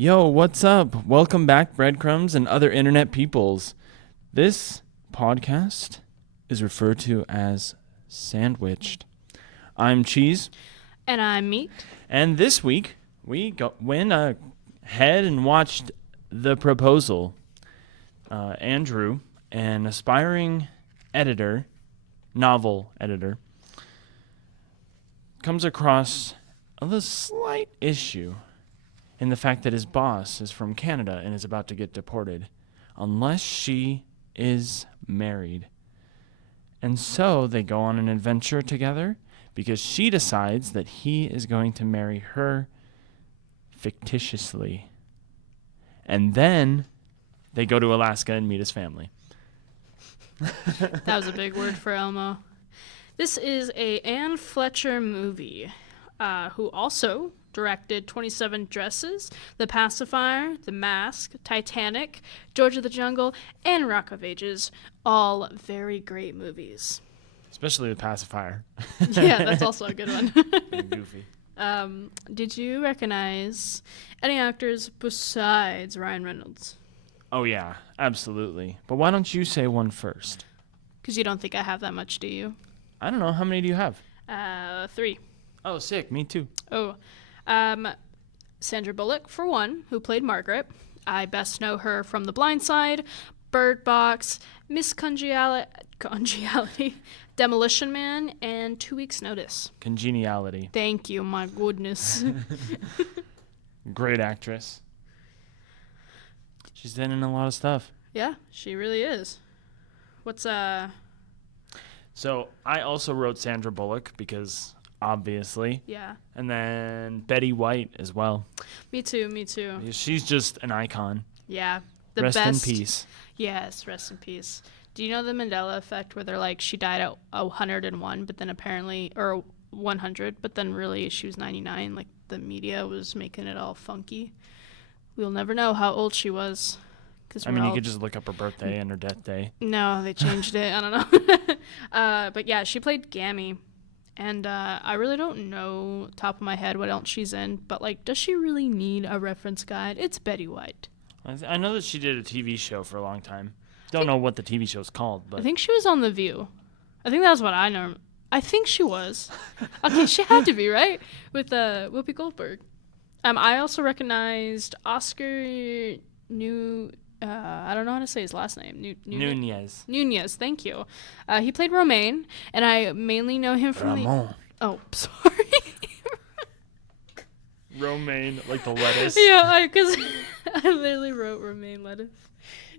Yo, what's up? Welcome back, breadcrumbs and other internet peoples. This podcast is referred to as Sandwiched. I'm Cheese. And I'm Meat. And this week, we went ahead and watched The Proposal. Andrew, an aspiring editor, novel editor, comes across a slight issue in the fact that his boss is from Canada and is about to get deported unless she is married. And so they go on an adventure together because she decides that he is going to marry her fictitiously. And then they go to Alaska and meet his family. That was a big word for Elmo. This is a Anne Fletcher movie, who also directed 27 Dresses, The Pacifier, The Mask, Titanic, George of the Jungle, and Rock of Ages. All very great movies. Especially The Pacifier. Yeah, that's also a good one. Goofy. Did you recognize any actors besides Ryan Reynolds? Oh, yeah, absolutely. But why don't you say one first? Because you don't think I have that much, do you? I don't know. How many do you have? 3. Oh, sick. Me too. Oh, Sandra Bullock, for one, who played Margaret. I best know her from The Blind Side, Bird Box, Miss Congeniality, Demolition Man, and 2 Weeks' Notice. Congeniality. Thank you, my goodness. Great actress. She's been in a lot of stuff. Yeah, she really is. What's So I also wrote Sandra Bullock because obviously. Yeah. And then Betty White as well. Me too. She's just an icon. Yeah. Rest in peace. Yes, rest in peace. Do you know the Mandela effect where they're like, she died at 101, but then apparently, or 100, but then really she was 99? Like the media was making it all funky. We'll never know how old she was. You could just look up her birthday and her death day. No, they changed it. I don't know. But yeah, she played Gammy. And I really don't know, top of my head, what else she's in. But, like, does she really need a reference guide? It's Betty White. I know that she did a TV show for a long time. Don't know what the TV show's called. But I think she was on The View. I think that's what I know. I think she was. Okay, she had to be, right? With Whoopi Goldberg. I also recognized Oscar I don't know how to say his last name. Nunez. Nunez, thank you. He played Romaine, and I mainly know him from Ramon. Oh, sorry. Romaine, like the lettuce. Yeah, because I literally wrote romaine lettuce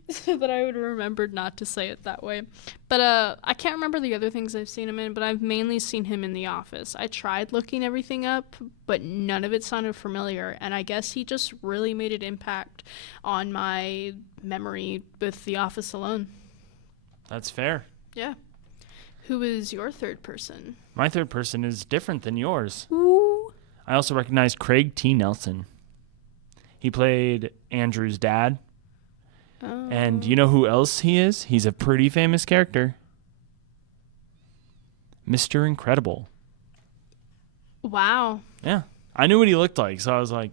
so that I would remember not to say it that way. But I can't remember the other things I've seen him in, but I've mainly seen him in The Office. I tried looking everything up, but none of it sounded familiar, and I guess he just really made an impact on my memory with The Office alone. That's fair. Yeah. Who is your third person? My third person is different than yours. Ooh. I also recognize Craig T. Nelson. He played Andrew's dad. Oh. And you know who else he is? He's a pretty famous character. Mr. Incredible. Wow. Yeah. I knew what he looked like, so I was like,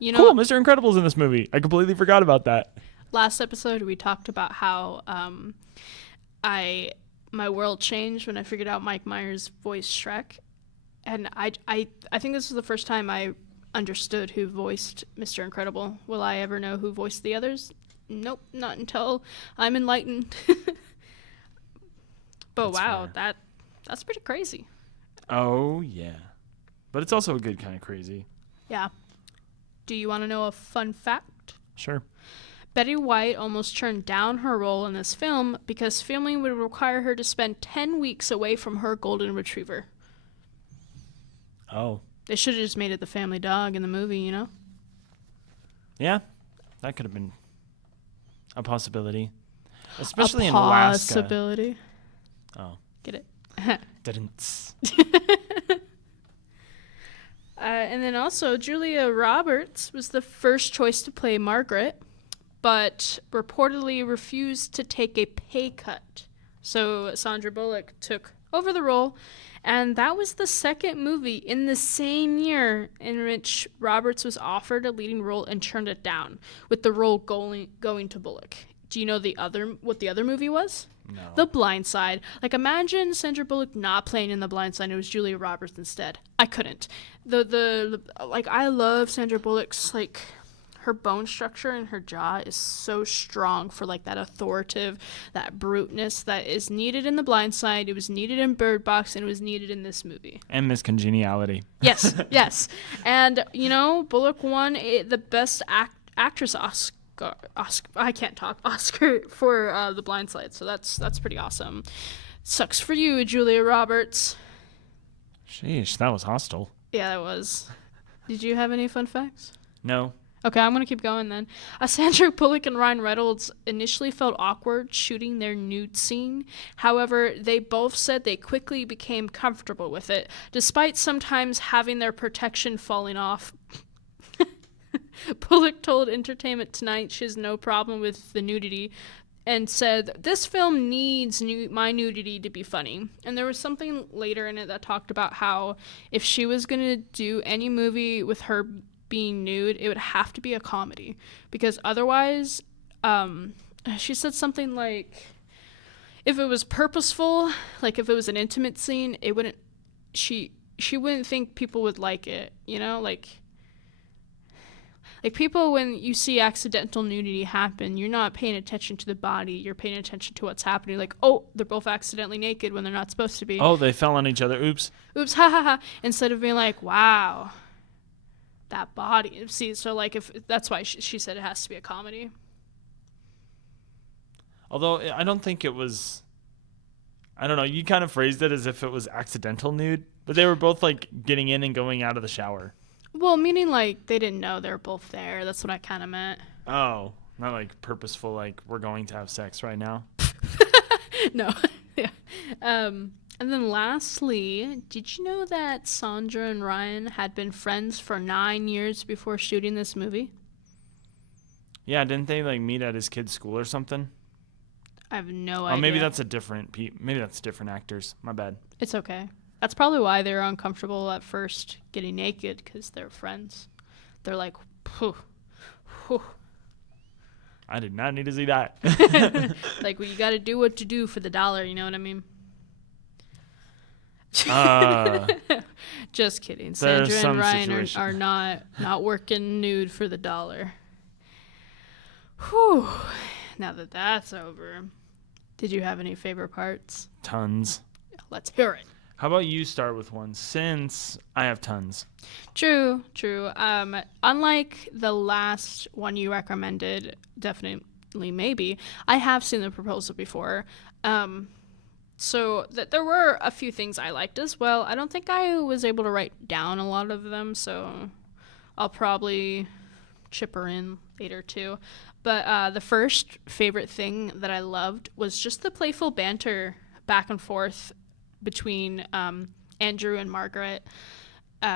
cool, Mr. Incredible's in this movie. I completely forgot about that. Last episode, we talked about how my world changed when I figured out Mike Myers voiced Shrek. And I think this was the first time I understood who voiced Mr. Incredible. Will I ever know who voiced the others? Nope, not until I'm enlightened. But That's wow, fair. that's pretty crazy. Oh, yeah. But it's also a good kind of crazy. Yeah. Do you want to know a fun fact? Sure. Betty White almost turned down her role in this film because filming would require her to spend 10 weeks away from her golden retriever. Oh. They should have just made it the family dog in the movie, you know? Yeah. That could have been a possibility. Especially in Alaska. Possibility. Oh. Get it? Didn't. And then also, Julia Roberts was the first choice to play Margaret, but reportedly refused to take a pay cut. So Sandra Bullock took over the role. And that was the second movie in the same year in which Roberts was offered a leading role and turned it down, with the role going to Bullock. Do you know what the other movie was? No. The Blind Side. Like, imagine Sandra Bullock not playing in The Blind Side. It was Julia Roberts instead. I couldn't. I love Sandra Bullock's, like, her bone structure and her jaw is so strong for, like, that authoritative, that bruteness that is needed in The Blind Side. It was needed in Bird Box, and it was needed in this movie. And Miss Congeniality. Yes, yes. And, Bullock won the Best Actress Oscar. I can't talk. Oscar for The Blind Side. So that's pretty awesome. Sucks for you, Julia Roberts. Sheesh, that was hostile. Yeah, that was. Did you have any fun facts? No. Okay, I'm going to keep going then. Sandra Bullock and Ryan Reynolds initially felt awkward shooting their nude scene. However, they both said they quickly became comfortable with it, despite sometimes having their protection falling off. Bullock told Entertainment Tonight she has no problem with the nudity and said, "This film needs my nudity to be funny." And there was something later in it that talked about how if she was going to do any movie with her being nude, it would have to be a comedy, because otherwise, she said something like, if it was purposeful, like if it was an intimate scene, it wouldn't, she wouldn't think people would like it, like people, when you see accidental nudity happen, you're not paying attention to the body, you're paying attention to what's happening, like, oh, they're both accidentally naked when they're not supposed to be. Oh, they fell on each other, oops, ha ha ha, instead of being like, wow, that body. See, so like, if that's why she said it has to be a comedy. Although I don't think it was, I don't know, you kind of phrased it as if it was accidental nude, but they were both like getting in and going out of the shower. Well, meaning like they didn't know they were both there. That's what I kind of meant. Oh, not like purposeful, like we're going to have sex right now. No. Yeah. And then lastly, did you know that Sandra and Ryan had been friends for 9 years before shooting this movie? Yeah, didn't they like meet at his kid's school or something? I have no idea. Oh, maybe that's different actors. My bad. It's okay. That's probably why they were uncomfortable at first getting naked, because they're friends. They're like, whew, whew. I did not need to see that. Like, well, you got to do what you do for the dollar, you know what I mean? Just kidding. Sandra and Ryan are not working nude for the dollar. Whew. Now that that's over, did you have any favorite parts? Tons. Let's hear it. How about you start with one, since I have tons? True. Unlike the last one you recommended, definitely maybe, I have seen The Proposal before. So there were a few things I liked as well. I don't think I was able to write down a lot of them, so I'll probably chipper in later too. But the first favorite thing that I loved was just the playful banter back and forth between Andrew and Margaret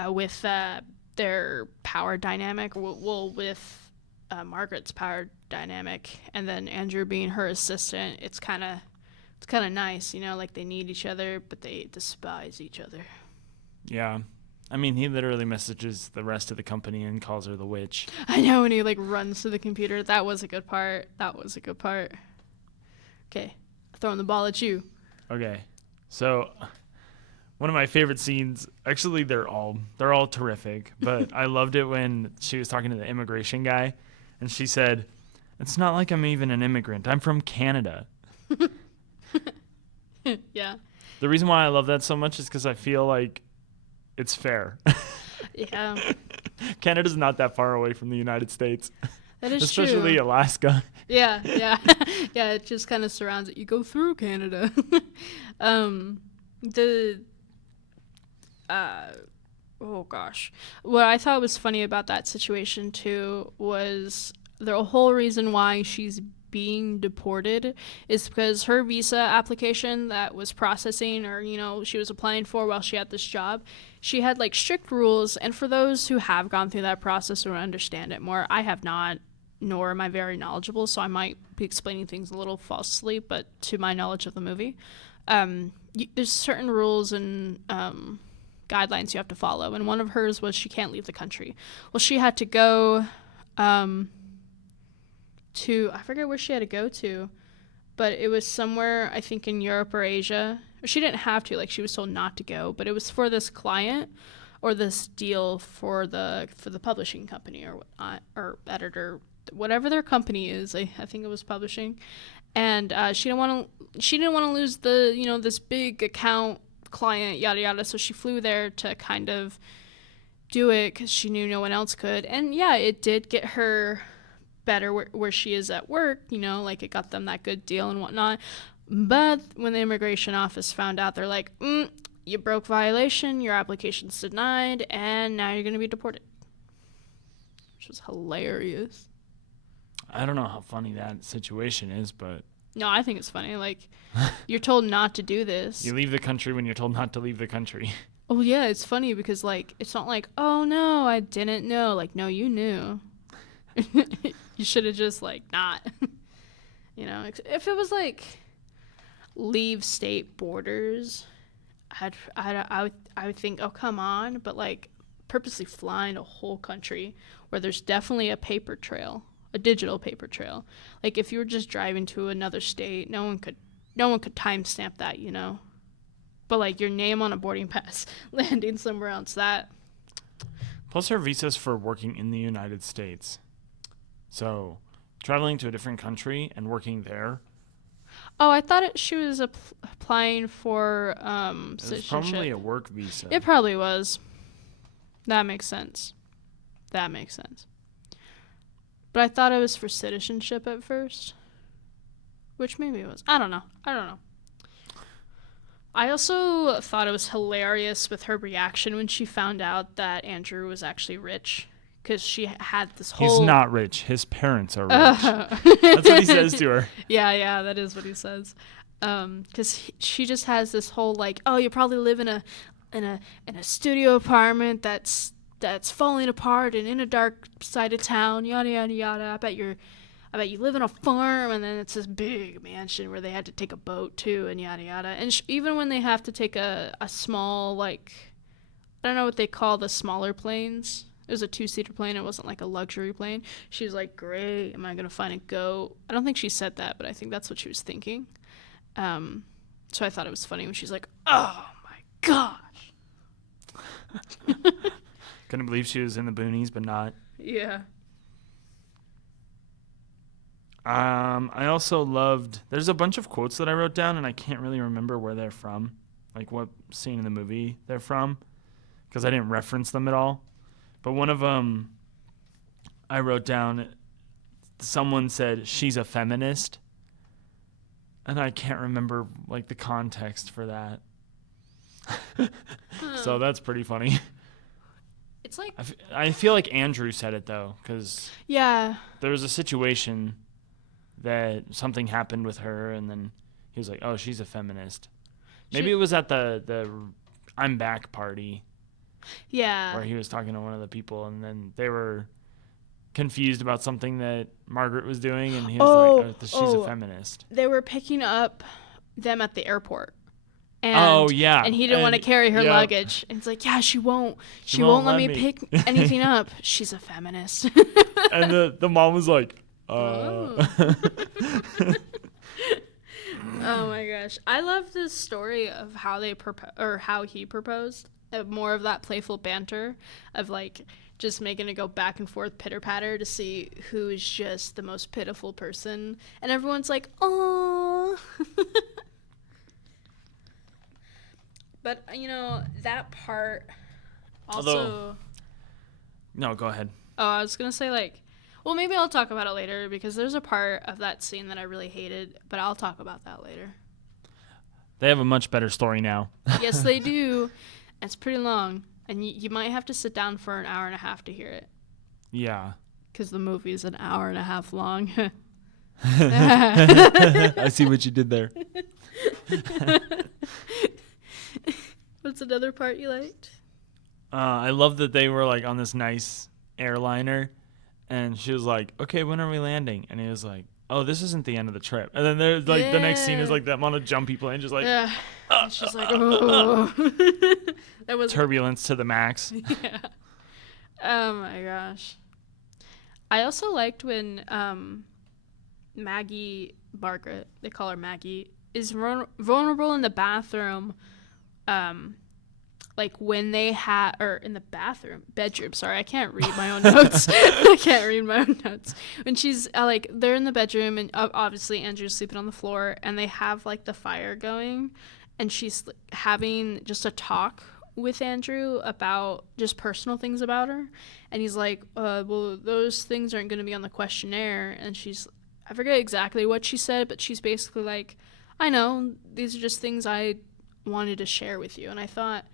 with their power dynamic, with Margaret's power dynamic, and then Andrew being her assistant. It's kind of nice, like they need each other, but they despise each other. Yeah. I mean, he literally messages the rest of the company and calls her the witch. I know, when he like runs to the computer. That was a good part. Okay, throwing the ball at you. Okay. So one of my favorite scenes, actually they're all terrific, but I loved it when she was talking to the immigration guy and she said, "It's not like I'm even an immigrant. I'm from Canada." Yeah. The reason why I love that so much is because I feel like it's fair. Yeah. Canada's not that far away from the United States. That is especially true. Alaska. Yeah. Yeah, it just kind of surrounds it. You go through Canada. Oh gosh. What I thought was funny about that situation too was the whole reason why she's being deported is because her visa application that was processing, or she was applying for while she had this job, she had like strict rules. And for those who have gone through that process or understand it more, I have not, nor am I very knowledgeable, so I might be explaining things a little falsely, but to my knowledge of the movie, there's certain rules and guidelines you have to follow, and one of hers was she can't leave the country. Well, she had to go to, I forget where she had to go to, but it was somewhere, I think, in Europe or Asia. She didn't have to, like, she was told not to go, but it was for this client or this deal for the publishing company or whatnot, or editor, whatever their company is. I think it was publishing, and she didn't want to lose the this big account client, yada yada. So she flew there to kind of do it because she knew no one else could, and yeah, it did get her better where she is at work, like it got them that good deal and whatnot. But when the immigration office found out, they're like, you broke violation, your application's denied, and now you're going to be deported. Which was hilarious. I don't know how funny that situation is, but... No, I think it's funny. Like, you're told not to do this. You leave the country when you're told not to leave the country. Oh, yeah, it's funny because, like, it's not like, oh, no, I didn't know. Like, no, you knew. You should have just, like, not. If it was, like, leave state borders, I would think, oh, come on. But, like, purposely flying a whole country where there's definitely a paper trail, a digital paper trail. Like, if you were just driving to another state, no one could timestamp that, But, like, your name on a boarding pass landing somewhere else, that... Plus her visa's for working in the United States. So, traveling to a different country and working there. Oh, I thought she was applying for citizenship. It was probably a work visa. It probably was. That makes sense. But I thought it was for citizenship at first. Which maybe it was. I don't know. I also thought it was hilarious with her reaction when she found out that Andrew was actually rich. Because she had this whole... He's not rich. His parents are rich. That's what he says to her. Yeah, that is what he says. Because she just has this whole, like, oh, you probably live in a studio apartment that's falling apart and in a dark side of town, yada, yada, yada. I bet you live in a farm, and then it's this big mansion where they had to take a boat, too, and yada, yada. And even when they have to take a small, like... I don't know what they call the smaller planes... It was a 2-seater plane. It wasn't like a luxury plane. She was like, great, am I going to find a goat? I don't think she said that, but I think that's what she was thinking. So I thought it was funny when she's like, oh, my gosh. Couldn't believe she was in the boonies, but not. Yeah. I also loved... There's a bunch of quotes that I wrote down, and I can't really remember where they're from. Like what scene in the movie they're from. Because I didn't reference them at all. But one of them, I wrote down, someone said, she's a feminist. And I can't remember, like, the context for that. So that's pretty funny. It's like... I feel like Andrew said it, though, because yeah, there was a situation that something happened with her, and then he was like, oh, she's a feminist. Maybe it was at the I'm Back party. Yeah. Where he was talking to one of the people, and then they were confused about something that Margaret was doing, and he was like, she's a feminist. They were picking up them at the airport. And, And he didn't want to carry her luggage. And it's like, yeah, she won't let me pick anything up. She's a feminist. And the mom was like, Oh my gosh. I love this story of how they how he proposed. More of that playful banter of like just making it go back and forth pitter patter to see who is just the most pitiful person, and everyone's like, oh. But that part also. No, go ahead. Oh, I was gonna say like, well, maybe I'll talk about it later because there's a part of that scene that I really hated, but I'll talk about that later. They have a much better story now. Yes, they do. It's pretty long, and you might have to sit down for an hour and a half to hear it. Yeah. Because the movie is an hour and a half long. I see what you did there. What's another part you liked? I love that they were like on this nice airliner, and she was like, okay, when are we landing? And he was like, oh, this isn't the end of the trip. And then there's like the next scene is like that on a jumpy plane, just like and she's like, oh. That was turbulence to the max. Yeah. Oh my gosh. I also liked when Margaret, they call her Maggie, is vulnerable in the bathroom. Like when they or in the bedroom. Sorry, I can't read my own notes. When she's like, they're in the bedroom and obviously Andrew's sleeping on the floor and they have like the fire going and she's having just a talk with Andrew about just personal things about her. And he's like, well, those things aren't going to be on the questionnaire. And I forget exactly what she said, but she's basically like, I know, these are just things I wanted to share with you. And I thought,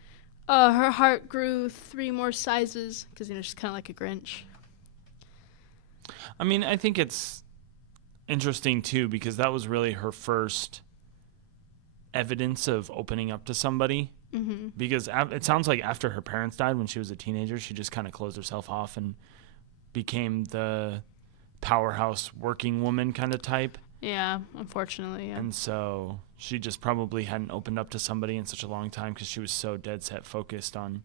her heart grew 3 more sizes because, she's kind of like a Grinch. I mean, I think it's interesting, too, because that was really her first evidence of opening up to somebody. Mm-hmm. Because it sounds like after her parents died when she was a teenager, she just kind of closed herself off and became the powerhouse working woman kind of type. Yeah, unfortunately, yeah. And so she just probably hadn't opened up to somebody in such a long time because she was so dead set focused on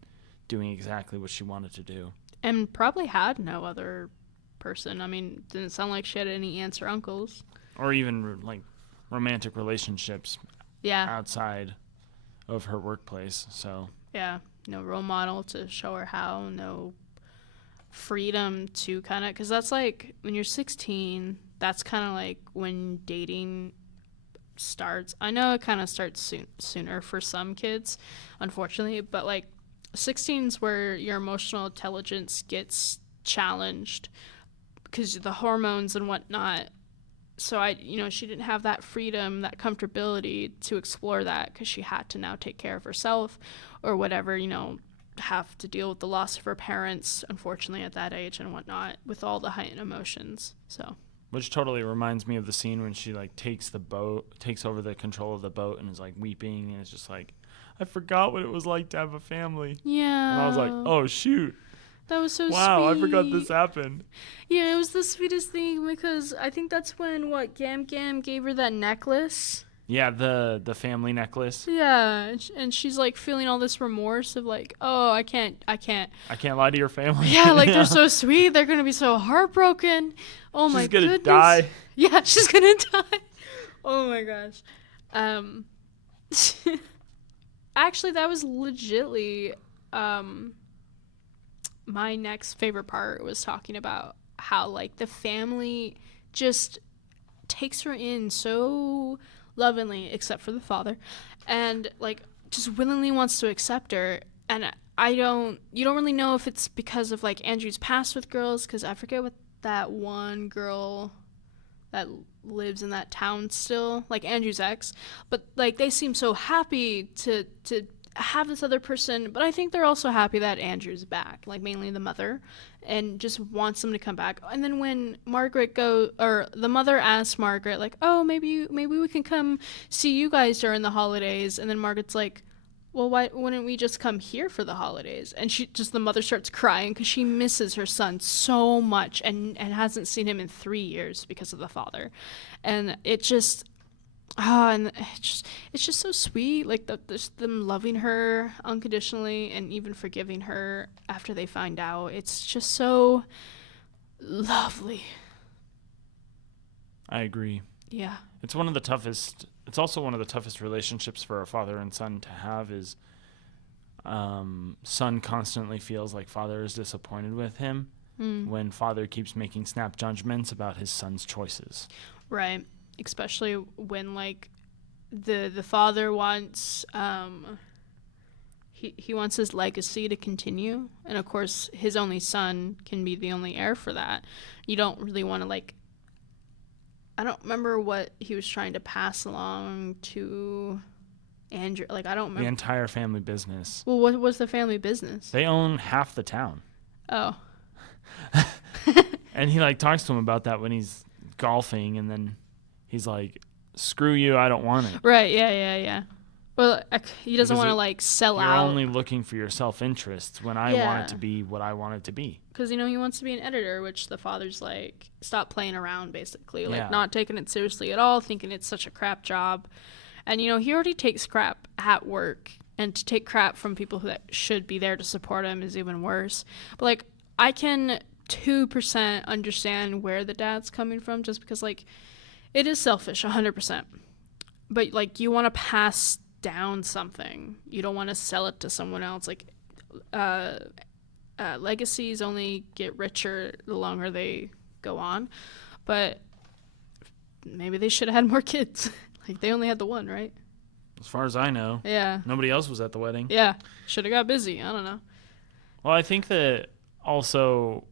doing exactly what she wanted to do. And probably had no other person. I mean, didn't sound like she had any aunts or uncles. Or even like romantic relationships outside of her workplace. So yeah, no role model to show her how, no freedom to kind of, because that's like when you're 16, that's kind of like when dating starts. I know it kind of starts sooner for some kids, unfortunately, but like 16 is where your emotional intelligence gets challenged because the hormones and whatnot. So she didn't have that freedom, that comfortability to explore that because she had to now take care of herself or whatever, have to deal with the loss of her parents, unfortunately, at that age and whatnot, with all the heightened emotions. So, which totally reminds me of the scene when she like takes over the control of the boat and is like weeping and it's just like, I forgot what it was like to have a family. Yeah. And I was like, oh shoot. That was so sweet. Wow, I forgot this happened. Yeah, it was the sweetest thing because I think that's when Gam Gam gave her that necklace. Yeah, the family necklace. Yeah, and she's like feeling all this remorse of like, oh, I can't lie to your family. Yeah, like they're so sweet. They're gonna be so heartbroken. Oh my goodness. She's gonna die. Yeah, she's gonna die. Oh my gosh. Actually, that was legitly my next favorite part was talking about how like the family just takes her in so lovingly, except for the father, and like just willingly wants to accept her. And you don't really know if it's because of like Andrew's past with girls, because I forget what that one girl that lives in that town still, like Andrew's ex, but like they seem so happy to have this other person, but I think they're also happy that Andrew's back, like mainly the mother, and just wants them to come back. And then when the mother asks Margaret, like, oh, maybe we can come see you guys during the holidays, and then Margaret's like, well, why wouldn't we just come here for the holidays? And the mother starts crying because she misses her son so much and hasn't seen him in 3 years because of the father. And it just, and it's just so sweet, like them loving her unconditionally and even forgiving her after they find out. It's just so lovely. I agree. Yeah. It's also one of the toughest relationships for a father and son to have is son constantly feels like father is disappointed with him when father keeps making snap judgments about his son's choices. Right. Especially when like the father wants he wants his legacy to continue, and of course his only son can be the only heir for that. You don't really want to like, I don't remember what he was trying to pass along to Andrew. Like, I don't remember. The entire family business. Well, what was the family business? They own half the town. Oh. And he like talks to him about that when he's golfing, and then he's like, screw you, I don't want it. Right, yeah. Well, he doesn't Because want to like sell you're out. only looking for your self-interest when I want it to be what I want it to be. Because, he wants to be an editor, which the father's like, stop playing around, basically. Like, Yeah. not taking it seriously at all, thinking it's such a crap job. And, he already takes crap at work. And to take crap from people that should be there to support him is even worse. But, like, I can 2% understand where the dad's coming from, just because, like, it is selfish, 100%. But, like, you want to pass down something. You don't want to sell it to someone else. Like, legacies only get richer the longer they go on. But maybe they should have had more kids. Like, they only had the one, right? As far as I know. Yeah. Nobody else was at the wedding. Yeah. Should have got busy. I don't know. Well, I think that also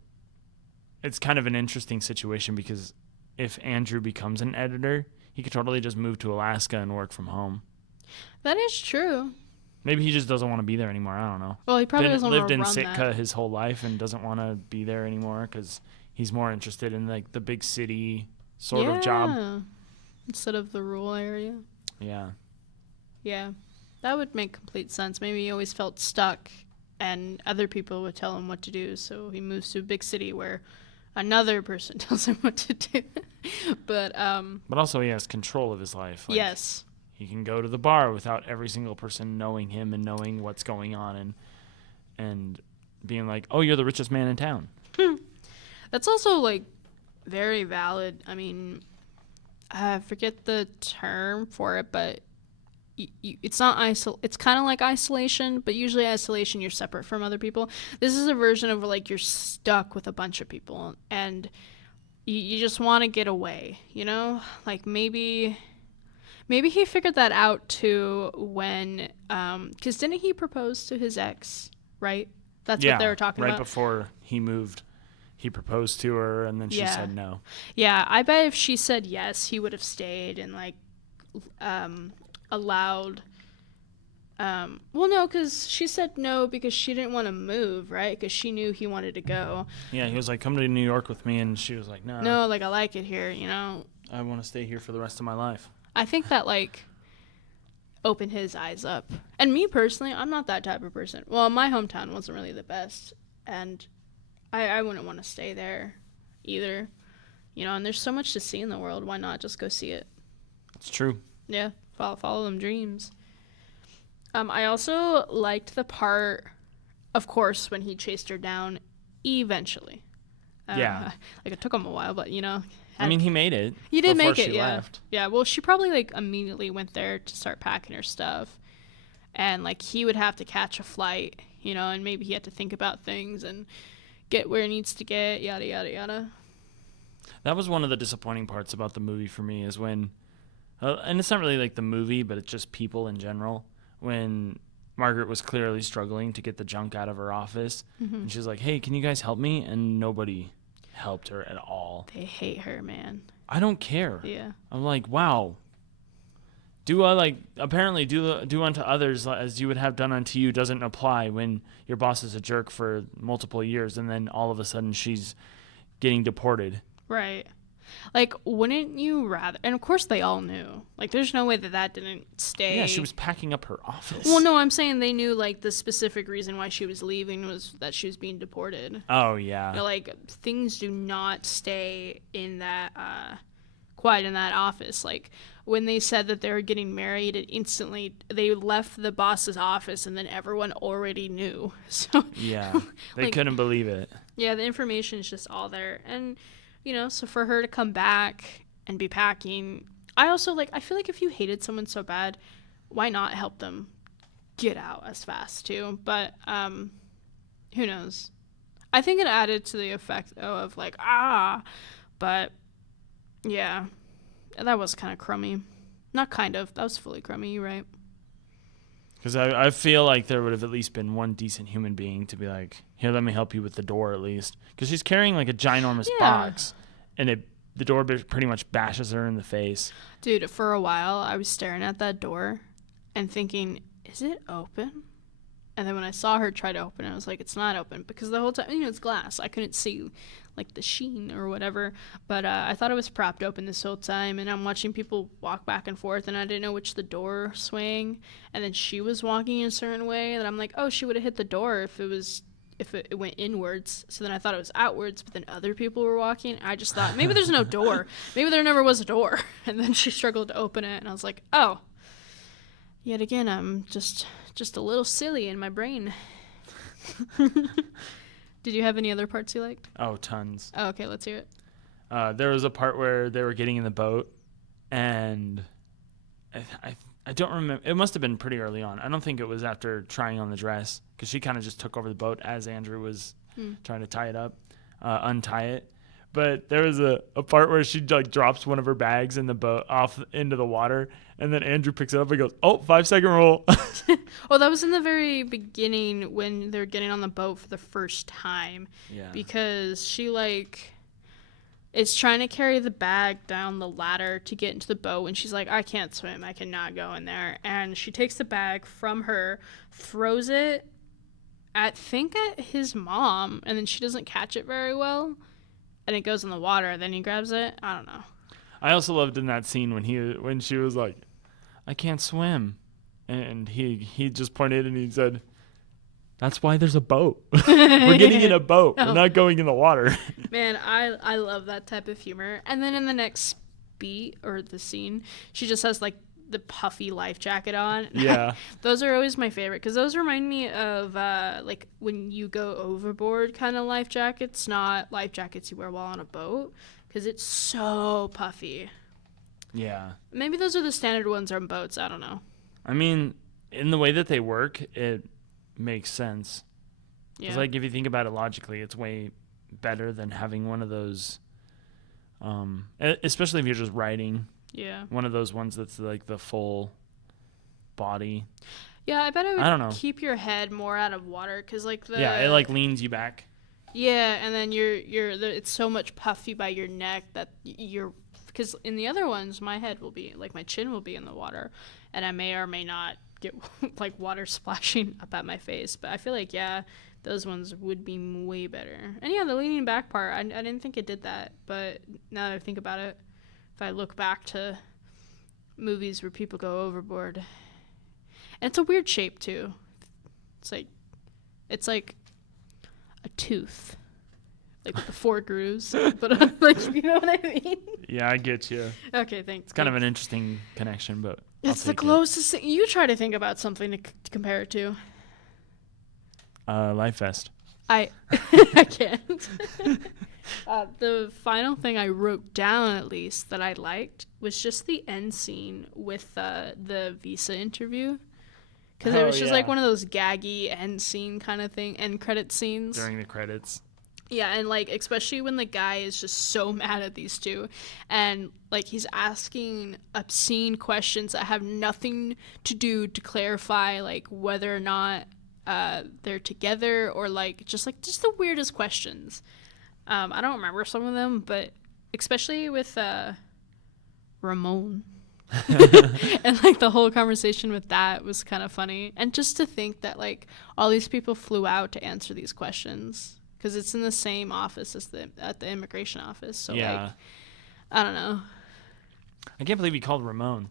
it's kind of an interesting situation because if Andrew becomes an editor, he could totally just move to Alaska and work from home. That is true. Maybe he just doesn't want to be there anymore. I don't know. Well, he probably doesn't want lived to in run Sitka that. his whole life and doesn't want to be there anymore because he's more interested in like the big city sort of job instead of the rural area. Yeah. Yeah, that would make complete sense. Maybe he always felt stuck and other people would tell him what to do, so he moves to a big city where another person tells him what to do. But also he has control of his life. Like, yes. He can go to the bar without every single person knowing him and knowing what's going on and being like, "Oh, you're the richest man in town." That's also like very valid. I mean, I forget the term for it, but it's not it's kind of like isolation, but usually isolation you're separate from other people. This is a version of like you're stuck with a bunch of people and you just want to get away, like maybe he figured that out too when because didn't he propose to his ex, right? That's what they were talking about right before he moved. He proposed to her and then she said no. Yeah, I bet if she said yes, he would have stayed and like allowed well, no, because she said no because she didn't want to move, right? Because she knew he wanted to go. Yeah, he was like, "Come to New York with me," and she was like, no, like, I like it here, I want to stay here for the rest of my life. I think that like opened his eyes up. And me personally, I'm not that type of person. Well, my hometown wasn't really the best, and I wouldn't want to stay there either, and there's so much to see in the world. Why not just go see it? It's true. Yeah, follow them dreams. I also liked the part, of course, when he chased her down eventually. Yeah. Like, it took him a while, but, I mean, he made it. He did make it, she yeah. left. Yeah, well, she probably, like, immediately went there to start packing her stuff. And, like, he would have to catch a flight, and maybe he had to think about things and get where he needs to get, yada, yada, yada. That was one of the disappointing parts about the movie for me is when, and it's not really like the movie, but it's just people in general, when Margaret was clearly struggling to get the junk out of her office. Mm-hmm. And she's like, "Hey, can you guys help me?" And nobody helped her at all. They hate her, man. I don't care. Yeah. I'm like, wow. Apparently do unto others as you would have done unto you doesn't apply when your boss is a jerk for multiple years and then all of a sudden she's getting deported. Right. Like, wouldn't you rather... And, of course, they all knew. Like, there's no way that didn't stay... Yeah, she was packing up her office. Well, no, I'm saying they knew, like, the specific reason why she was leaving was that she was being deported. Oh, yeah. Like, things do not stay in that... quiet in that office. Like, when they said that they were getting married, it instantly... They left the boss's office, and then everyone already knew. So... Yeah. They couldn't believe it. Yeah, the information is just all there. And... so for her to come back and be packing, I also, I feel like if you hated someone so bad, why not help them get out as fast, too? But, who knows? I think it added to the effect, of, but, yeah, that was kind of crummy. Not kind of, that was fully crummy, you're right. Because I feel like there would have at least been one decent human being to be like, "Here, let me help you with the door at least." Because she's carrying like a ginormous box, and the door pretty much bashes her in the face. Dude, for a while, I was staring at that door and thinking, is it open? And then when I saw her try to open it, I was like, it's not open. Because the whole time, it's glass. I couldn't see, like, the sheen or whatever. But I thought it was propped open this whole time. And I'm watching people walk back and forth, and I didn't know which the door swang. And then she was walking in a certain way. And I'm like, oh, she would have hit the door if it went inwards. So then I thought it was outwards, but then other people were walking. I just thought, maybe there's no door. Maybe there never was a door. And then she struggled to open it, and I was like, oh. Yet again, I'm just a little silly in my brain. Did you have any other parts you liked? Oh, tons. Oh, okay, let's hear it. There was a part where they were getting in the boat, and I don't remember. It must have been pretty early on. I don't think it was after trying on the dress, because she kind of just took over the boat as Andrew was trying to tie it up, untie it. But there was a part where she like drops one of her bags in the boat off into the water, and then Andrew picks it up and goes, "Oh, 5-second rule." Oh, that was in the very beginning when they were getting on the boat for the first time. Yeah. Because she is trying to carry the bag down the ladder to get into the boat, and she's like, I can't swim, I cannot go in there. And she takes the bag from her, throws it at his mom, and then she doesn't catch it very well, and it goes in the water, and then he grabs it. I don't know. I also loved in that scene when she was like, I can't swim, and he just pointed and he said, that's why there's a boat. We're getting in a boat. We're not going in the water. Man, I love that type of humor. And then in the next beat or the scene, she just has like the puffy life jacket on. Yeah. Those are always my favorite because those remind me of like when you go overboard kind of life jackets, not life jackets you wear while on a boat because it's so puffy. Yeah. Maybe those are the standard ones on boats. I don't know. I mean, in the way that they work, it makes sense. Yeah. It's like if you think about it logically, it's way better than having one of those, especially if you're just riding. Yeah. One of those ones that's like the full body. Yeah, I bet it would I don't know. keep your head more out of water because like Yeah, it like leans you back. Yeah, and then it's so much puffy by your neck that because in the other ones my head will be like my chin will be in the water, and I may or may not get like water splashing up at my face. But I feel like those ones would be way better. And yeah, the leaning back part, I didn't think it did that, but now that I think about it, if I look back to movies where people go overboard, and it's a weird shape too. It's like a tooth, like with the 4 grooves, but like you know what I mean? Yeah, I get you. Okay, thanks. It's kind of an interesting connection, but it's the closest thing. You try to think about something to compare it to. Life Vest. I can't. The final thing I wrote down, at least, that I liked was just the end scene with the visa interview. Because it was just like one of those gaggy end scene kind of thing, end credit scenes. During the credits. Yeah, and like especially when the guy is just so mad at these two, and like he's asking obscene questions that have nothing to do to clarify like whether or not they're together or like just the weirdest questions. I don't remember some of them, but especially with Ramon. And like the whole conversation with that was kind of funny, and just to think that like all these people flew out to answer these questions because it's in the same office as at the immigration office. So like I don't know. I can't believe he called Ramon.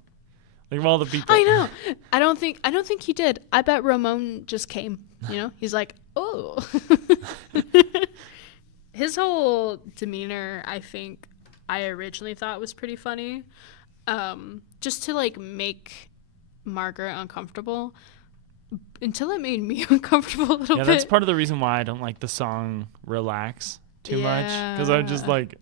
Like of all the people. I know. I don't think he did. I bet Ramon just came. You know, he's like, oh. His whole demeanor, I think, I originally thought was pretty funny. Just to like make Margaret uncomfortable until it made me uncomfortable a little bit. Yeah, that's part of the reason why I don't like the song Relax too much. Because I just like,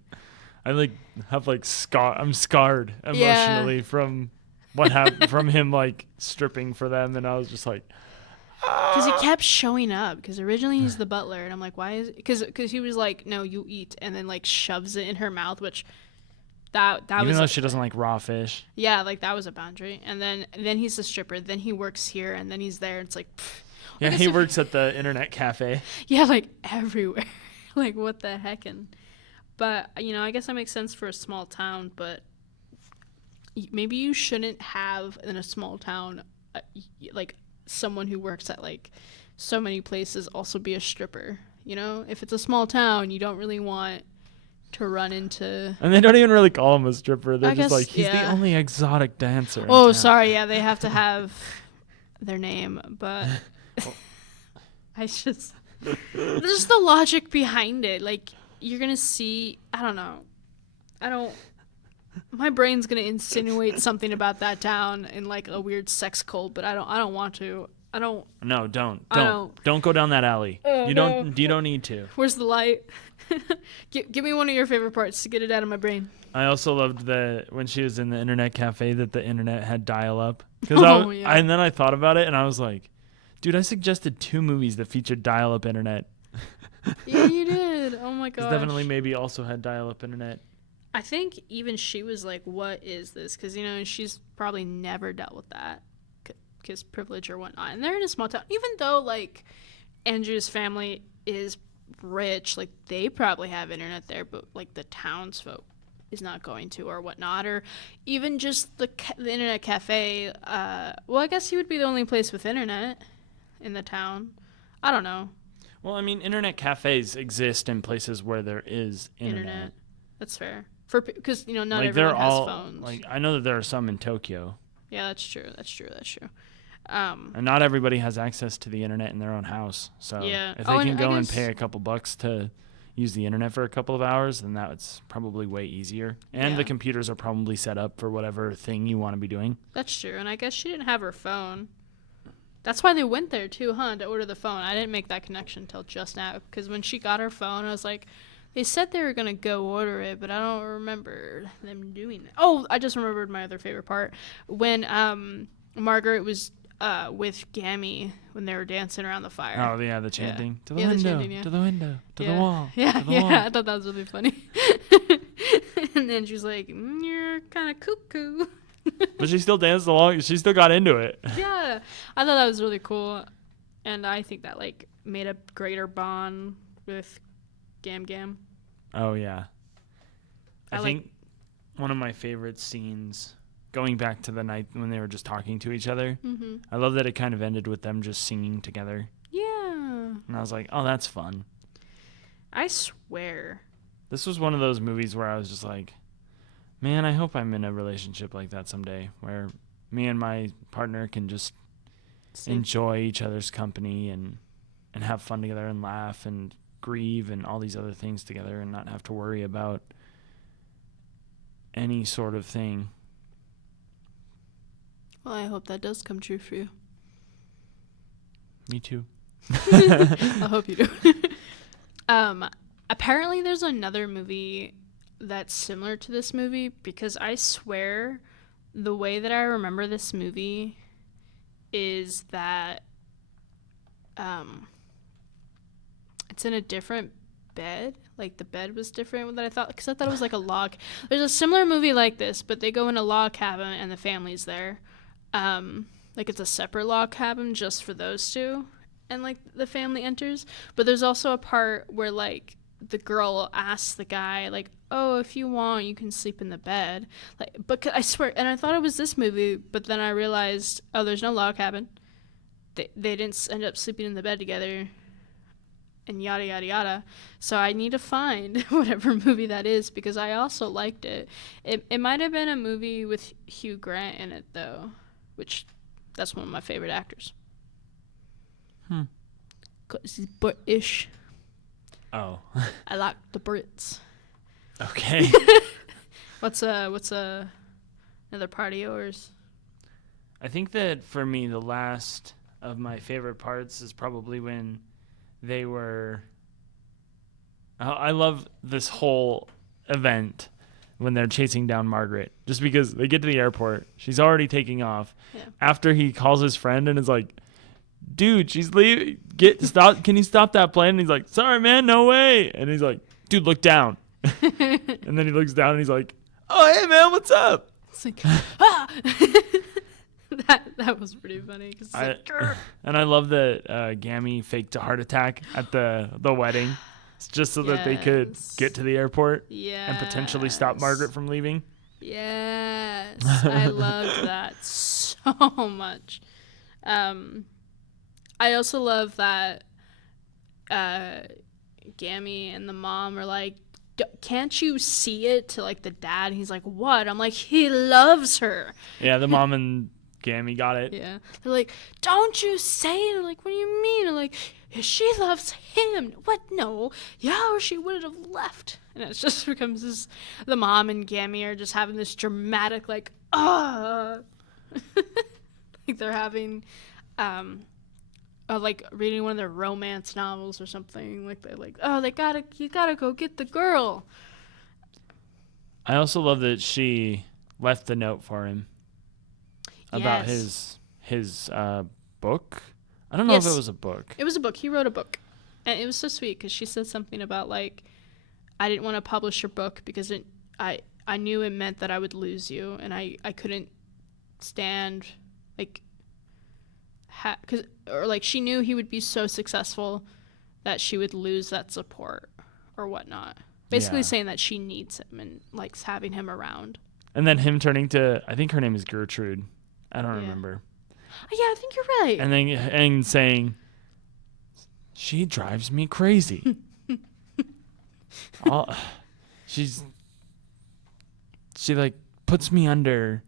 I like have like I'm scarred emotionally from what happened, from him like stripping for them. And I was just like, because he kept showing up. Because originally he's the butler. And I'm like, why is it? Because he was like, no, you eat. And then like shoves it in her mouth, which that even was though she doesn't like raw fish. Yeah, like that was a boundary. And then he's a stripper. Then he works here, and then he's there. It's like, yeah, he works at the internet cafe. Yeah, like everywhere. Like what the heckin'. But you know, I guess that makes sense for a small town. But maybe you shouldn't have in a small town like someone who works at like so many places also be a stripper. You know, if it's a small town, you don't really want to run into. And they don't even really call him a stripper. They're I just guess, like, he's the yeah. only exotic dancer. in Oh, town. sorry. Yeah, they have to have their name, but I just there's the logic behind it. Like you're gonna see. I don't know. I don't. My brain's gonna insinuate something about that town in like a weird sex cult, but I don't want to. I don't. No, don't I don't go down that alley. Oh, You don't need to. Where's the light? Give me one of your favorite parts to get it out of my brain. I also loved that when she was in the internet cafe that the internet had dial up. Oh, yeah. And then I thought about it and I was like, dude, I suggested 2 movies that featured dial up internet. Yeah, you did. Oh my Because gosh. definitely maybe also had dial up internet. I think even she was like, "What is this?" Because she's probably never dealt with that, because privilege or whatnot. And they're in a small town. Even though like Andrew's family is rich, like they probably have internet there, but like the townsfolk is not going to or whatnot, or even just the internet cafe. Well, I guess he would be the only place with internet in the town. I don't know. Well, I mean, internet cafes exist in places where there is internet. That's fair. Because not like everyone has phones. Like I know that there are some in Tokyo. Yeah, that's true. And not everybody has access to the internet in their own house. So Yeah. if they Oh, can and go I and guess- pay a couple bucks to use the internet for a couple of hours, then that's probably way easier. And Yeah. the computers are probably set up for whatever thing you want to be doing. That's true. And I guess she didn't have her phone. That's why they went there too, huh? To order the phone. I didn't make that connection until just now. Because when she got her phone, I was like, they said they were going to go order it, but I don't remember them doing that. Oh, I just remembered my other favorite part. When Margaret was with Gammy when they were dancing around the fire. Oh, yeah, the chanting. Yeah. To the Yeah, the window, chanting, yeah. to the window, to Yeah. the wall, Yeah, to the yeah. wall. I thought that was really funny. And then she was like, you're kind of cuckoo. But she still danced along. She still got into it. Yeah, I thought that was really cool, and I think that like made a greater bond with Gam. Oh, yeah. I I think one of my favorite scenes, going back to the night when they were just talking to each other, Mm-hmm. I love that it kind of ended with them just singing together. Yeah, And I was like, oh, that's fun. I swear. This was one of those movies where I was just like, man, I hope I'm in a relationship like that someday, where me and my partner can just enjoy each other's company and have fun together and laugh and grieve and all these other things together and not have to worry about any sort of thing. Well, I hope that does come true for you. Me too. I hope you do. Apparently there's another movie that's similar to this movie, because I swear the way that I remember this movie is that it's in a different bed. Like the bed was different than I thought, because I thought it was like a log. There's a similar movie like this, but they go in a log cabin and the family's there. Like it's a separate log cabin just for those two, and like the family enters. But there's also a part where like the girl asks the guy like, oh, if you want you can sleep in the bed, like, but I swear, and I thought it was this movie, but then I realized, oh, there's no log cabin. They didn't end up sleeping in the bed together, and yada yada yada. So I need to find whatever movie that is, because I also liked it. It might have been a movie with Hugh Grant in it though, which that's one of my favorite actors. 'Cause he's British. Oh. I like the Brits. Okay. What's another part of yours? I think that for me, the last of my favorite parts is probably when they were... I love this whole event when they're chasing down Margaret, just because they get to the airport. She's already taking off. Yeah. After he calls his friend and is like, dude, she's leaving. Stop. Can you stop that plane? And he's like, sorry, man, no way. And he's like, dude, look down. And then he looks down and he's like, oh, hey, man, what's up? It's like, ah! that was pretty funny. 'Cause it's like, "Grr." And I love that Gammy faked a heart attack at the wedding, just so that they could Yes. get to the airport Yes. and potentially stop Margaret from leaving. Yes. I loved that so much. I also love that uh, Gammy and the mom are like, can't you see it, to like the dad? He's like, what? I'm like, he loves her. Yeah, the mom and Gammy got it. Yeah. They're like, don't you say it. I'm like, what do you mean? I'm like, she loves him. What? No. Yeah, or she would have left. And it just becomes this, the mom and Gammy are just having this dramatic, like, like they're having, like reading one of their romance novels or something. Like they're like, oh, you gotta go get the girl. I also love that she left the note for him about Yes. his book. I don't know if Yes. it was a book. It was a book. He wrote a book. And it was so sweet because she said something about, like, I didn't want to publish your book because I knew it meant that I would lose you. And I couldn't stand, like, or like she knew he would be so successful that she would lose that support or whatnot. Basically Yeah. saying that she needs him and likes having him around. And then him turning to, I think her name is Gertrude. I don't remember. Oh, yeah, I think you're right. And then and saying, she drives me crazy. All, she like puts me under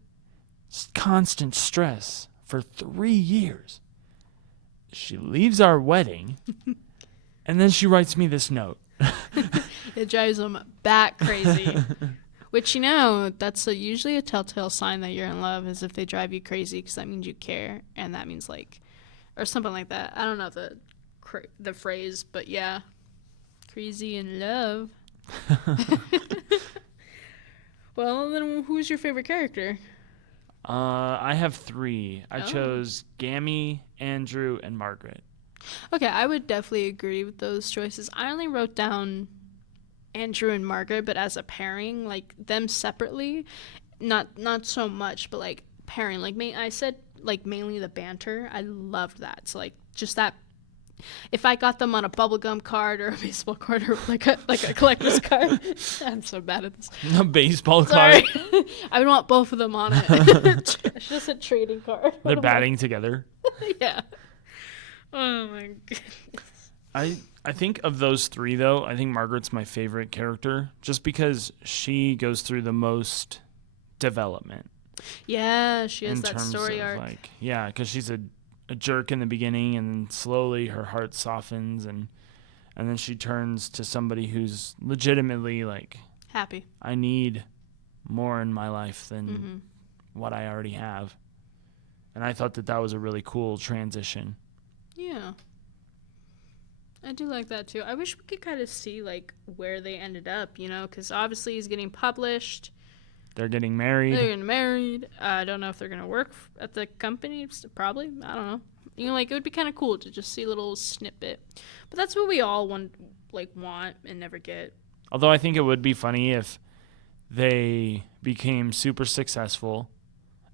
constant stress for 3 years. She leaves our wedding, and then she writes me this note. It drives him bat crazy. Which, that's usually a telltale sign that you're in love, is if they drive you crazy, because that means you care, and that means, like, or something like that. I don't know the phrase, but yeah. Crazy in love. Well, then who's your favorite character? I have 3. I Oh. chose Gammy, Andrew, and Margaret. Okay, I would definitely agree with those choices. I only wrote down Andrew and Margaret, but as a pairing, like them separately, not so much, but like pairing. Like I said, like mainly the banter. I loved that. So like just that. If I got them on a bubblegum card or a baseball card or like a collector's card, I'm so bad at this. A baseball Sorry, card. I would want both of them on it. I should have said trading card. They're batting together. Yeah. Oh my goodness. I think of those 3, though, I think Margaret's my favorite character just because she goes through the most development. Yeah, she has in that terms story of, arc. like, yeah, because she's a jerk in the beginning, and then slowly her heart softens, and then she turns to somebody who's legitimately like, Happy. I need more in my life than what I already have. And I thought that was a really cool transition. Yeah. I do like that too. I wish we could kind of see like where they ended up, because obviously he's getting published. They're getting married. They're getting married. I don't know if they're going to work at the company. Probably. I don't know. Like it would be kind of cool to just see a little snippet. But that's what we all want and never get. Although I think it would be funny if they became super successful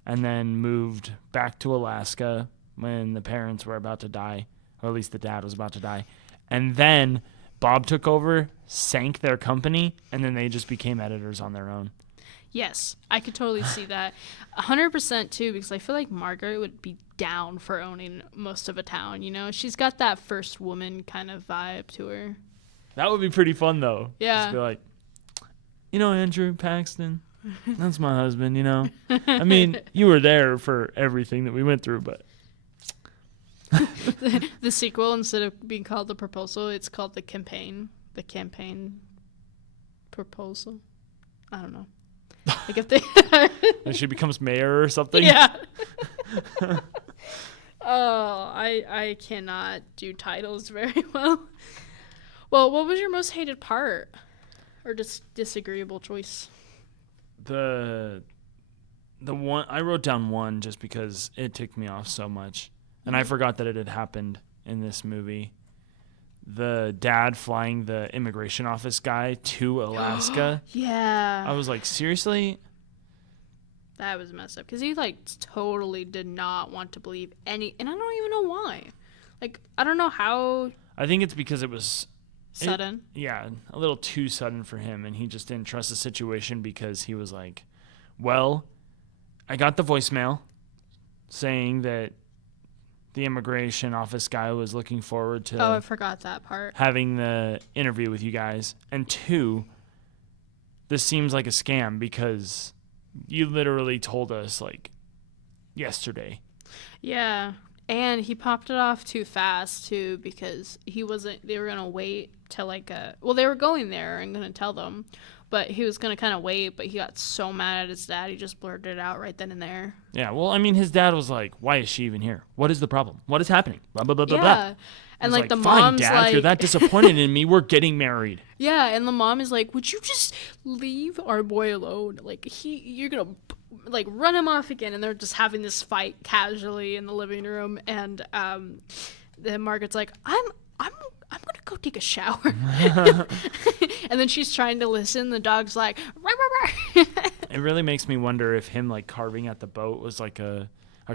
and then moved back to Alaska when the parents were about to die, or at least the dad was about to die. And then Bob took over, sank their company, and then they just became editors on their own. Yes, I could totally see that. 100% too, because I feel like Margaret would be down for owning most of a town, She's got that first woman kind of vibe to her. That would be pretty fun, though. Yeah. Just be like, Andrew Paxton, that's my husband, I mean, you were there for everything that we went through, but... The sequel, instead of being called The Proposal, it's called The Campaign. The Campaign Proposal. I don't know. Like if they... And she becomes mayor or something? Yeah. Oh, I cannot do titles very well. Well, what was your most hated part? Or just disagreeable choice? The one... I wrote down 1 just because it ticked me off so much. And I forgot that it had happened in this movie. The dad flying the immigration office guy to Alaska. Yeah. I was like, seriously? That was messed up. Because he, totally did not want to believe any... And I don't even know why. I don't know how... I think it's because it was... Sudden. Yeah, a little too sudden for him. And he just didn't trust the situation because he was like, well, I got the voicemail saying that the immigration office guy was looking forward to Oh, I forgot that part. having the interview with you guys. And 2, this seems like a scam because you literally told us like yesterday. Yeah. And he popped it off too fast too because they were going to wait till they were going there and going to tell them, but he was going to kind of wait, but he got so mad at his dad, he just blurted it out right then and there. Yeah, well, I mean, his dad was like, why is she even here? What is the problem? What is happening? Blah, blah, blah, blah, blah. Yeah. And I was the fine, mom's Dad, like, if you're that disappointed in me, we're getting married. yeah, and the mom is like, would you just leave our boy alone? Like, you're going to like run him off again. And they're just having this fight casually in the living room. And then Margaret's like, I'm gonna go take a shower. And then she's trying to listen. The dog's like, rah, rah, rah. It really makes me wonder if him like carving at the boat was like a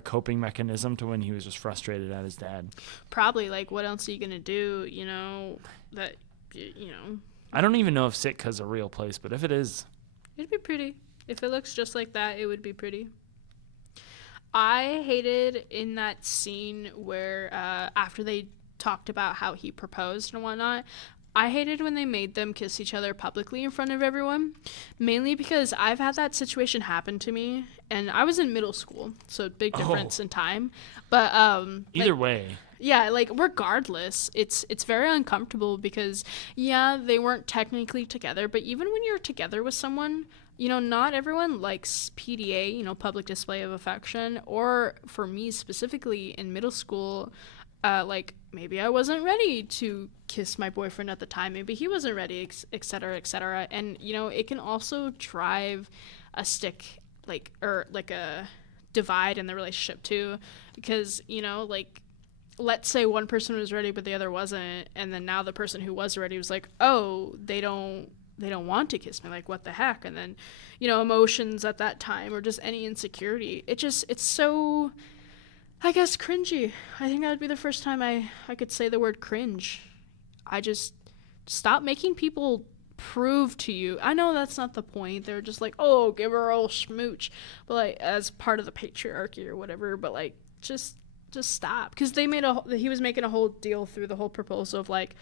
coping mechanism to when he was just frustrated at his dad. Probably. Like, what else are you gonna do? I don't even know if Sitka's a real place, but if it is, it'd be pretty. If it looks just like that, it would be pretty. I hated in that scene where after they talked about how he proposed and whatnot, I hated when they made them kiss each other publicly in front of everyone, mainly because I've had that situation happen to me, and I was in middle school, so big difference in time. But either way. Yeah, like regardless, it's very uncomfortable because they weren't technically together, but even when you're together with someone, not everyone likes PDA, public display of affection, or for me specifically in middle school, like maybe I wasn't ready to kiss my boyfriend at the time, maybe he wasn't ready, et cetera, and it can also drive a stick or a divide in the relationship too, because like let's say one person was ready but the other wasn't, and then now the person who was ready was like, oh, they don't want to kiss me, like what the heck, and then emotions at that time or just any insecurity, it's so, I guess, cringy. I think that would be the first time I could say the word cringe. I just stop making people prove to you. I know that's not the point. They're just like, oh, give her a old smooch, but like as part of the patriarchy or whatever. But like, just stop, because he was making a whole deal through the whole proposal of like,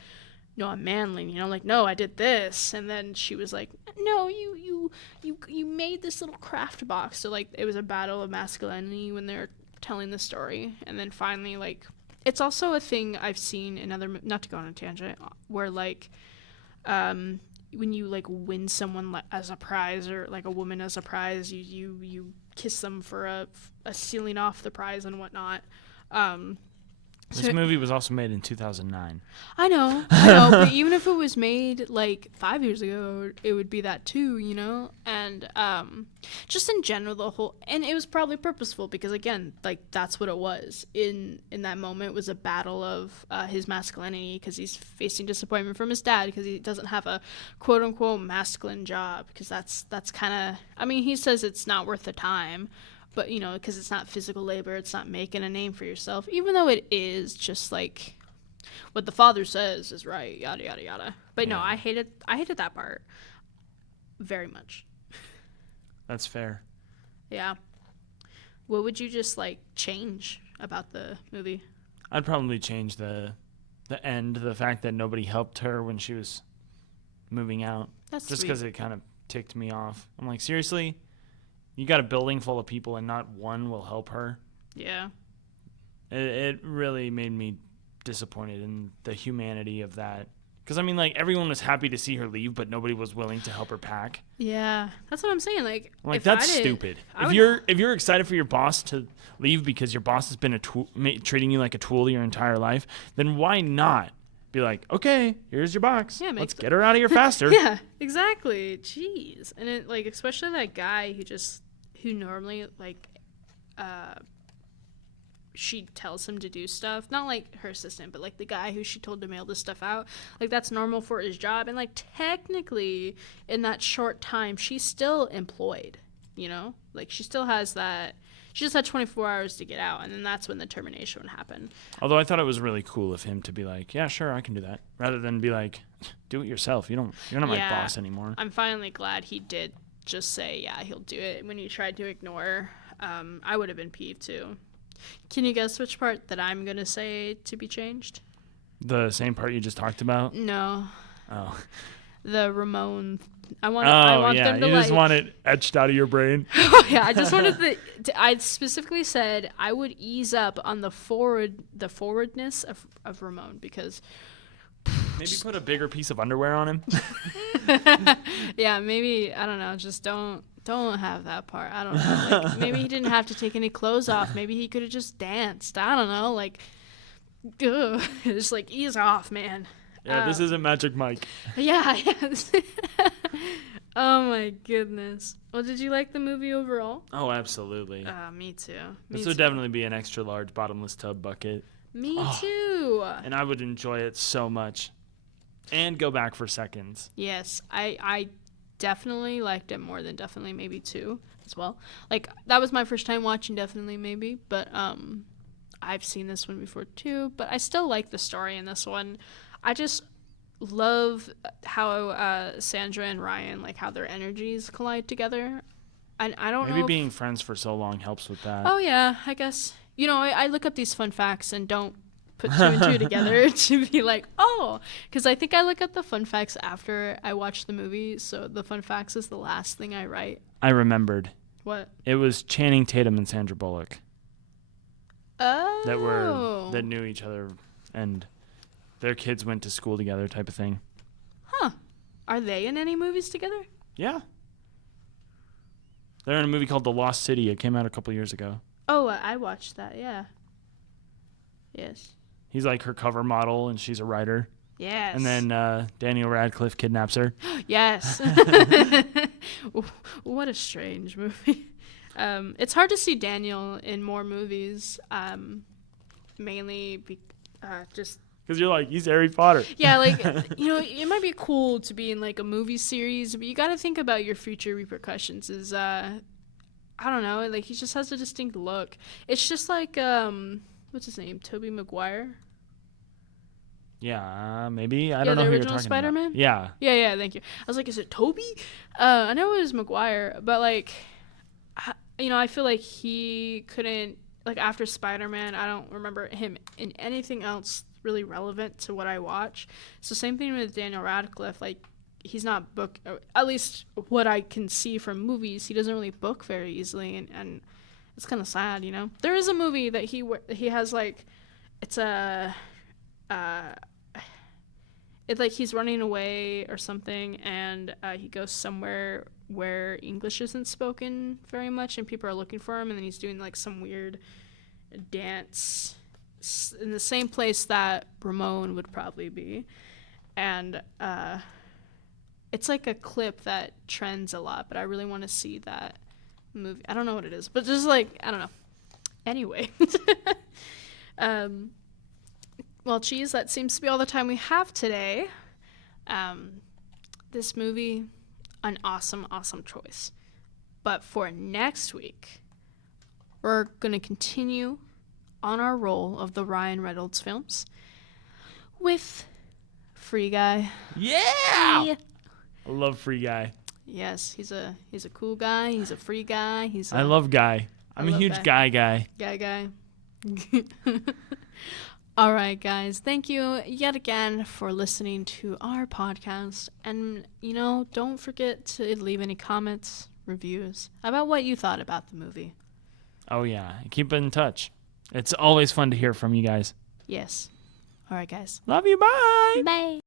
no, I'm manly, like, no, I did this, and then she was like, no, you made this little craft box. So like, it was a battle of masculinity when they're telling the story, and then finally, like, it's also a thing I've seen in other, not to go on a tangent, where like, when you like win someone as a prize, or like a woman as a prize, you kiss them for a sealing off the prize and whatnot. This movie was also made in 2009. I know, but even if it was made like 5 years ago, it would be that too, and just in general, and it was probably purposeful, because again, like, that's what it was in that moment, was a battle of his masculinity, because he's facing disappointment from his dad because he doesn't have a quote unquote masculine job, because that's kind of, I mean, he says it's not worth the time, but because it's not physical labor, it's not making a name for yourself, even though it is, just like what the father says is right, yada yada yada. But no, I hated that part very much. That's fair. Yeah. What would you just like change about the movie? I'd probably change the end, the fact that nobody helped her when she was moving out. That's just sweet. because it kind of ticked me off. I'm like, seriously? You got a building full of people and not one will help her? Yeah. It really made me disappointed in the humanity of that. Because, I mean, like, everyone was happy to see her leave, but nobody was willing to help her pack. Yeah. That's what I'm saying. Like, that's stupid. If you're excited for your boss to leave because your boss has been treating you like a tool your entire life, then why not be like, okay, here's your box. Yeah, let's get her out of here faster. Yeah, exactly. Jeez. And it, like, especially that guy who normally, like, she tells him to do stuff, not like her assistant, but like the guy who she told to mail this stuff out, like, that's normal for his job, and like technically in that short time she's still employed, like she still has that, she just had 24 hours to get out, and then that's when the termination would happen. Although I thought it was really cool of him to be like, yeah, sure, I can do that, rather than be like, do it yourself, you're not my boss anymore. I'm finally glad he did just say, yeah, he'll do it. When he tried to ignore, I would have been peeved too. Can you guess which part that I'm gonna say to be changed? The same part you just talked about? No, Oh. the Ramon. I want Yeah. them to You like. just want it etched out of your brain? Yeah, I just wanted I specifically said I would ease up on the forwardness of Ramon because. Maybe put a bigger piece of underwear on him. Yeah, maybe I don't know. Just don't have that part. I don't know. Like, maybe he didn't have to take any clothes off. Maybe he could have just danced. I don't know. Like, ugh. Just like ease off, man. Yeah, this isn't Magic Mike. Yeah. Oh my goodness. Well, did you like the movie overall? Oh, absolutely. Me too. This would definitely be an extra large bottomless tub bucket. Me too. And I would enjoy it so much. And go back for seconds. Yes, I definitely liked it more than Definitely Maybe 2 as well. Like, that was my first time watching Definitely Maybe, but I've seen this one before too, but I still like the story in this one. I just love how Sandra and Ryan, like how their energies collide together. And I don't know. Maybe being friends for so long helps with that. Oh, yeah, I guess. You know, I look up these fun facts and don't put 2 and 2 together to be like, oh, because I think I look up the fun facts after I watch the movie, so the fun facts is the last thing I write. I remembered. What? It was Channing Tatum and Sandra Bullock Oh. that knew each other and their kids went to school together type of thing. Huh. Are they in any movies together? Yeah. They're in a movie called The Lost City. It came out a couple years ago. Oh, I watched that, yeah. Yes. He's like her cover model and she's a writer. Yes. And then Daniel Radcliffe kidnaps her. Yes. What a strange movie. It's hard to see Daniel in more movies, mainly just... Because you're like, he's Harry Potter. Yeah, like, you know, it might be cool to be in, like, a movie series, but you got to think about your future repercussions is, I don't know, like, he just has a distinct look. It's just like, what's his name? Tobey Maguire? Yeah, maybe. I don't know who you're talking Spider-Man? about. Yeah. Yeah, thank you. I was like, is it Tobey? I know it was Maguire, but, like, you know, I feel like he couldn't, like, after Spider-Man, I don't remember him in anything else really relevant to what I watch. So same thing with Daniel Radcliffe. Like, he's not book, at least what I can see from movies, he doesn't really book very easily, and it's kind of sad, you know. There is a movie that he has, like, it's like he's running away or something, and he goes somewhere where English isn't spoken very much, and people are looking for him, and then he's doing like some weird dance in the same place that Ramon would probably be, and it's like a clip that trends a lot, but I really want to see that movie. I don't know what it is, but just like, I don't know. Anyway. Well, geez, that seems to be all the time we have today. This movie, an awesome, awesome choice. But for next week, we're going to continue on our roll of the Ryan Reynolds films with Free Guy. Yeah! I love Free Guy. Yes, he's a cool guy. He's a free guy. I love Guy. I'm a huge guy. Guy. All right, guys. Thank you yet again for listening to our podcast. And, you know, don't forget to leave any comments, reviews about what you thought about the movie. Oh, yeah. Keep in touch. It's always fun to hear from you guys. Yes. All right, guys. Love you. Bye. Bye.